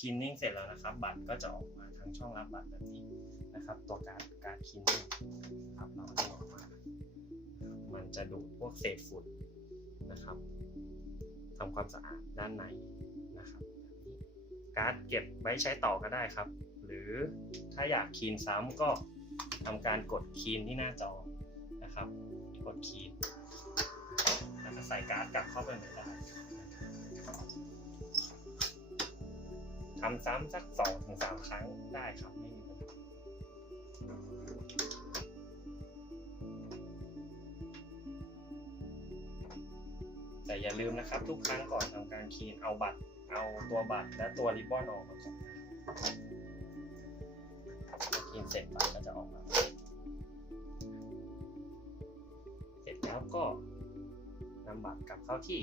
คีนนิ่งเสร็จแล้วนะครับ บัตรก็จะออกมาทางช่องรับบัตรแบบนี้นะครับ ตัวการการคีนนิ่งครับเราจะออกมา มันจะดูดพวกเศษฝุ่นนะครับทำความสะอาดด้านในนะครับแบบนี้การ์ดเก็บไว้ใช้ต่อก็ได้ครับ หรือถ้าอยากคีนซ้ำก็ทำการกดคีนที่หน้าจอนะครับ กดคีนแล้วก็ใส่การ์ดกลับเข้าไปเหมือนกัน ทำซ้ำสักสองถึงสามครั้งได้ครับไม่มีปัญหาแต่อย่าลืมนะครับทุกครั้งก่อนทำการคีนเอาบัตร เอาตัวบัตรและตัวริบบอนออกมาก่อนคีนเสร็จบัตรก็จะออกมา เสร็จแล้วก็นำบัตรกลับเข้าที่